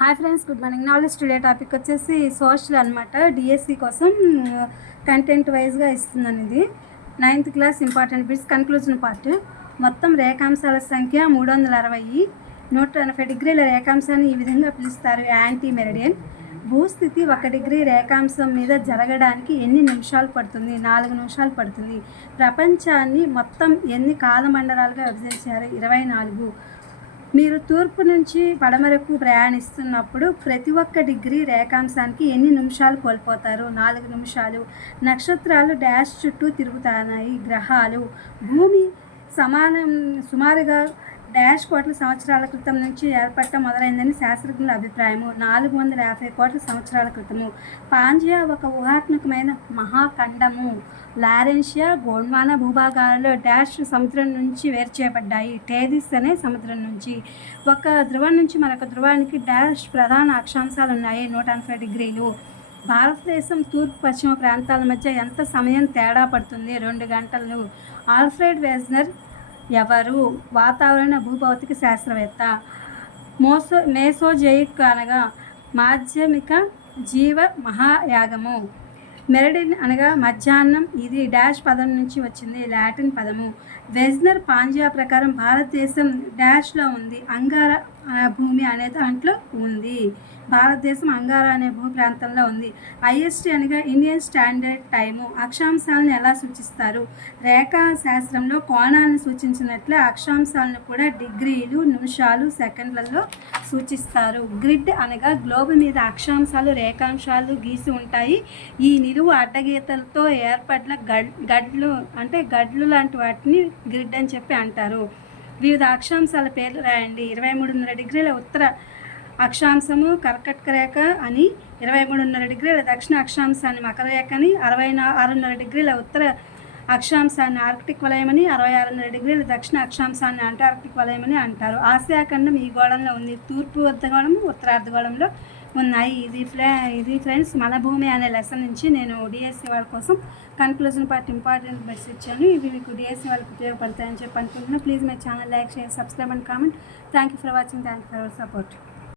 Hi friends, good morning. Knowledge today topic వచ్చేసి social అనమాట. DSC కోసం కంటెంట్ వైజ్గా ఇస్తుందని ఇది 9th class important bits conclusion part. మొత్తం రేఖాంశాల సంఖ్య 360. 180 డిగ్రీల రేఖాంశాన్ని ఈ విధంగా పిలుస్తారు, యాంటీ మెరిడియన్. భూస్థితి 1 డిగ్రీ రేఖాంశం మీద జరగడానికి ఎన్ని నిమిషాలు పడుతుంది? 4 నిమిషాలు పడుతుంది. ప్రపంచాన్ని మొత్తం ఎన్ని కాలమండలాలుగా విభజించారు? 24. మీరు తూర్పు నుంచి పడమరకు ప్రయాణిస్తున్నప్పుడు ప్రతి ఒక్క డిగ్రీ రేఖాంశానికి ఎన్ని నిమిషాలు కోల్పోతారు? 4 నిమిషాలు. నక్షత్రాలు డాష్ చుట్టూ తిరుగుతున్నాయి. గ్రహాలు. భూమి సుమారుగా డాష్ కోట్ల సంవత్సరాల క్రితం నుంచి ఏర్పడటం మొదలైందని శాస్త్రజ్ఞుల అభిప్రాయము. 450 కోట్ల సంవత్సరాల క్రితము. పాంజియా ఒక ఊహాత్మకమైన మహాఖండము. లారెన్షియా, గోండ్వానా భూభాగాలలో డాష్ సముద్రం నుంచి వేరు చేయబడ్డాయి. టేదిస్ అనే సముద్రం నుంచి. ఒక ధ్రువం నుంచి మరొక ధ్రువానికి డాష్ ప్రధాన అక్షాంశాలు ఉన్నాయి, 180 డిగ్రీలు. భారతదేశం తూర్పు పశ్చిమ ప్రాంతాల మధ్య ఎంత సమయం తేడా పడుతుంది? 2 గంటలు. ఆల్ఫ్రెడ్ వెజ్నర్ ఎవరు? వాతావరణ భూభౌతిక శాస్త్రవేత్త. మెసోజోయిక్ అనగా మాధ్యమిక జీవ మహాయాగము. మెరిడియన్ అనగా మధ్యాహ్నం. ఇది డాష్ పదం నుంచి వచ్చింది, లాటిన్ పదము. వెజ్నర్ పాంజియా ప్రకారం భారతదేశం డాష్లో ఉంది, అంగారా భూమి అనే దాంట్లో ఉంది. భారతదేశం అంగారా అనే భూ ప్రాంతంలో ఉంది. ఐఎస్టీ అనగా ఇండియన్ స్టాండర్డ్ టైము. అక్షాంశాలను ఎలా సూచిస్తారు? రేఖా శాస్త్రంలో కోణాలను సూచించినట్లే అక్షాంశాలను కూడా డిగ్రీలు, నిమిషాలు, సెకండ్లలో సూచిస్తారు. గ్రిడ్ అనగా గ్లోబ్ మీద అక్షాంశాలు, రేఖాంశాలు గీసి ఉంటాయి. ఈ నిలువు అడ్డగీతలతో ఏర్పడిన గడ్లు అంటే గడ్లు లాంటి వాటిని గ్రిడ్ అని చెప్పి అంటారు. వివిధ అక్షాంశాల పేర్లు రాయండి. 23.5 డిగ్రీల ఉత్తర అక్షాంశము కర్కటక రేఖ అని, 23.5 డిగ్రీల దక్షిణ అక్షాంశాన్ని మకర రేఖ అని, 66.5 డిగ్రీల ఉత్తర అక్షాంశాన్ని ఆర్కిటిక్ వలయమని, 66.5 డిగ్రీల దక్షిణ అక్షాంశాన్ని అంటార్కిటిక్ వలయమని అంటారు. ఆసియా ఖండం ఈ గోళంలో ఉంది. తూర్పు అర్ధగోళం, ఉత్తర అర్ధగోళంలో ఉన్నాయి. ఇది ఫ్రెండ్స్ మన భూమి అనే లెసన్ నుంచి నేను డిఎస్సి వాళ్ళ కోసం కన్క్లూజన్ పార్ట్ ఇంపార్టెంట్ మెసేజ్ ఇచ్చాను. ఇవి మీకు డిఎస్సి వాళ్ళకి ఉపయోగపడతాయని చెప్పి అనుకుంటున్నాను. Please my channel like, share, subscribe and comment. Thank you for watching. Thank you for our support.